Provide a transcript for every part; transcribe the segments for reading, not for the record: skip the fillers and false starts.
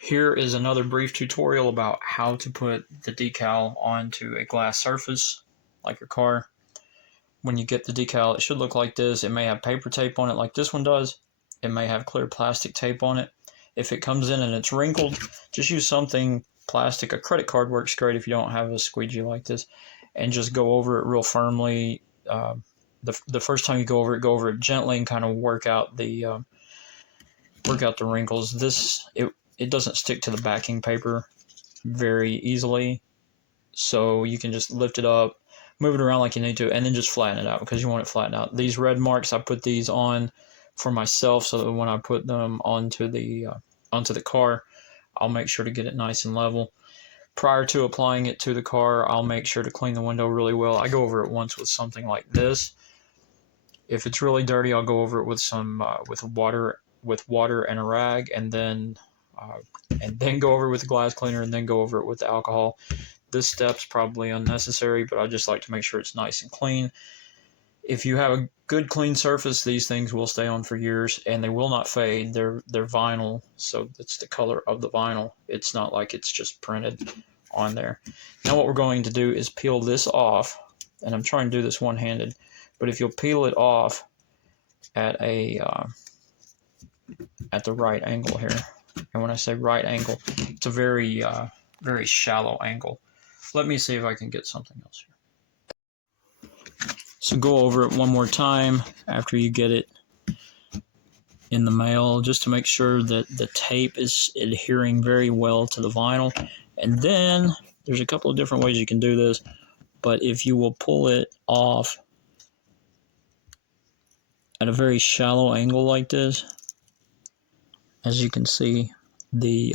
Here is another brief tutorial about how to put the decal onto a glass surface like your car. When you get the decal, it should look like this. It may have paper tape on it like this one does. It may have clear plastic tape on it. If it comes in and it's wrinkled, just use something plastic. A credit card works great if you don't have a squeegee like this, and just go over it real firmly. The first time you go over it gently and kind of work out the wrinkles. It doesn't stick to the backing paper very easily, so you can just lift it up, move it around like you need to, and then just flatten it out because you want it flattened out. These red marks, I put these on for myself so that when I put them onto the car, I'll make sure to get it nice and level. Prior to applying it to the car, I'll make sure to clean the window really well. I go over it once with something like this. If it's really dirty, I'll go over it with some with water and a rag, and then go over it with the glass cleaner, and then go over it with the alcohol. This step's probably unnecessary, but I just like to make sure it's nice and clean. If you have a good clean surface, these things will stay on for years and they will not fade. They're vinyl, so it's the color of the vinyl. It's not like it's just printed on there. Now what we're going to do is peel this off, and I'm trying to do this one-handed, but if you'll peel it off at the right angle here, and when I say right angle, it's a very shallow angle. Let me see if I can get something else here. So go over it one more time after you get it in the mail, just to make sure that the tape is adhering very well to the vinyl. And then there's a couple of different ways you can do this, but if you will pull it off at a very shallow angle like this, as you can see, the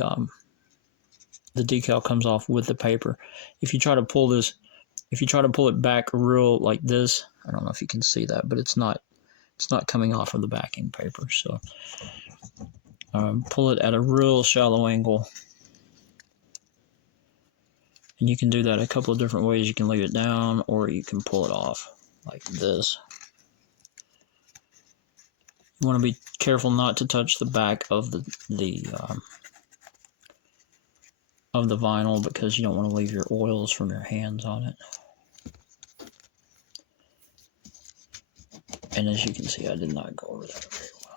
decal comes off with the paper. If you try to pull it back real like this, I don't know if you can see that, but it's not coming off of the backing paper. So pull it at a real shallow angle, and you can do that a couple of different ways. You can leave it down, or you can pull it off like this. You want to be careful not to touch the back of the vinyl, because you don't want to leave your oils from your hands on it. And as you can see, I did not go over that very well.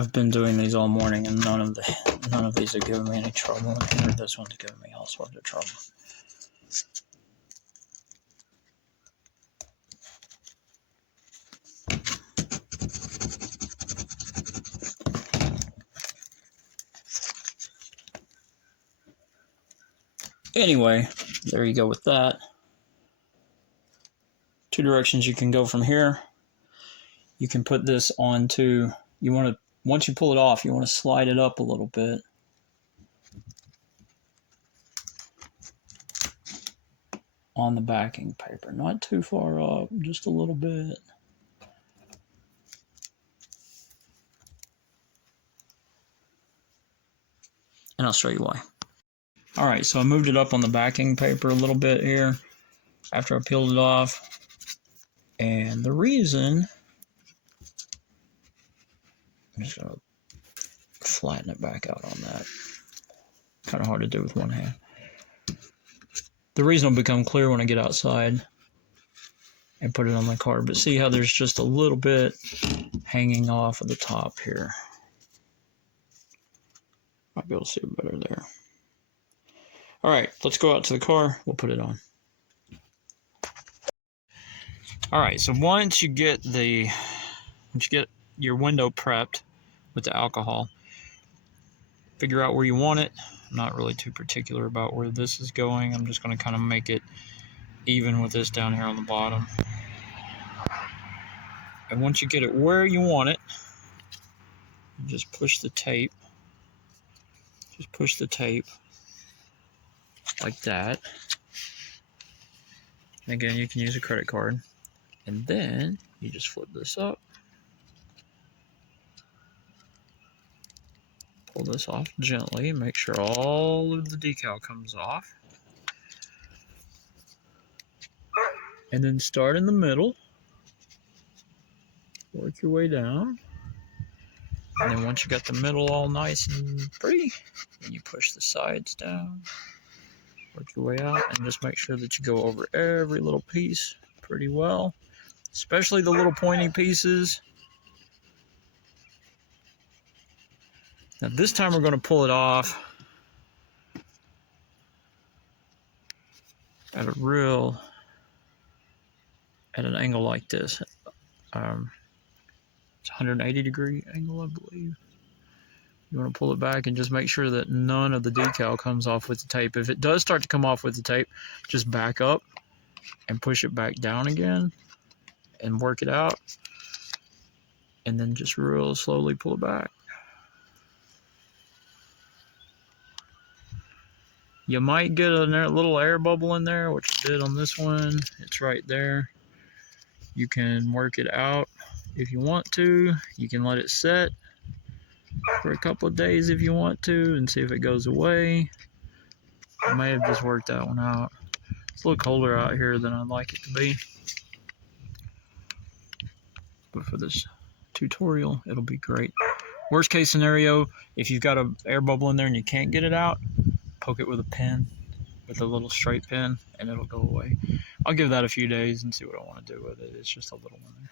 I've been doing these all morning, and none of these are giving me any trouble, and this one's giving me all sorts of trouble. Anyway, there you go with that. Two directions you can go from here. You can put this onto, once you pull it off, you want to slide it up a little bit. On the backing paper. Not too far up, just a little bit. And I'll show you why. Alright, so I moved it up on the backing paper a little bit here after I peeled it off. And the reason, I'm just going to flatten it back out on that. Kind of hard to do with one hand. The reason will become clear when I get outside and put it on my car. But see how there's just a little bit hanging off of the top here. Might be able to see it better there. Alright, let's go out to the car. We'll put it on. Alright, so once you get your window prepped with the alcohol, figure out where you want it. I'm not really too particular about where this is going. I'm just going to kind of make it even with this down here on the bottom. And once you get it where you want it, you just push the tape Just push the tape like that. And again, you can use a credit card. And then you just flip this up. Pull this off gently. Make sure all of the decal comes off. And then start in the middle. Work your way down. And then once you got the middle all nice and pretty, then you push the sides down. Work your way out and just make sure that you go over every little piece pretty well, especially the little pointy pieces. Now this time we're going to pull it off at an angle like this. It's 180 degree angle, I believe. You want to pull it back and just make sure that none of the decal comes off with the tape. If it does start to come off with the tape, just back up and push it back down again and work it out. And then just real slowly pull it back. You might get a little air bubble in there, which you did on this one. It's right there. You can work it out if you want to. You can let it set for a couple of days if you want to and see if it goes away. I may have just worked that one out. It's a little colder out here than I'd like it to be. But for this tutorial, it'll be great. Worst case scenario, if you've got an air bubble in there and you can't get it out, poke it with a pen, with a little straight pen, and it'll go away. I'll give that a few days and see what I want to do with it. It's just a little one there.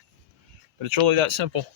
But it's really that simple.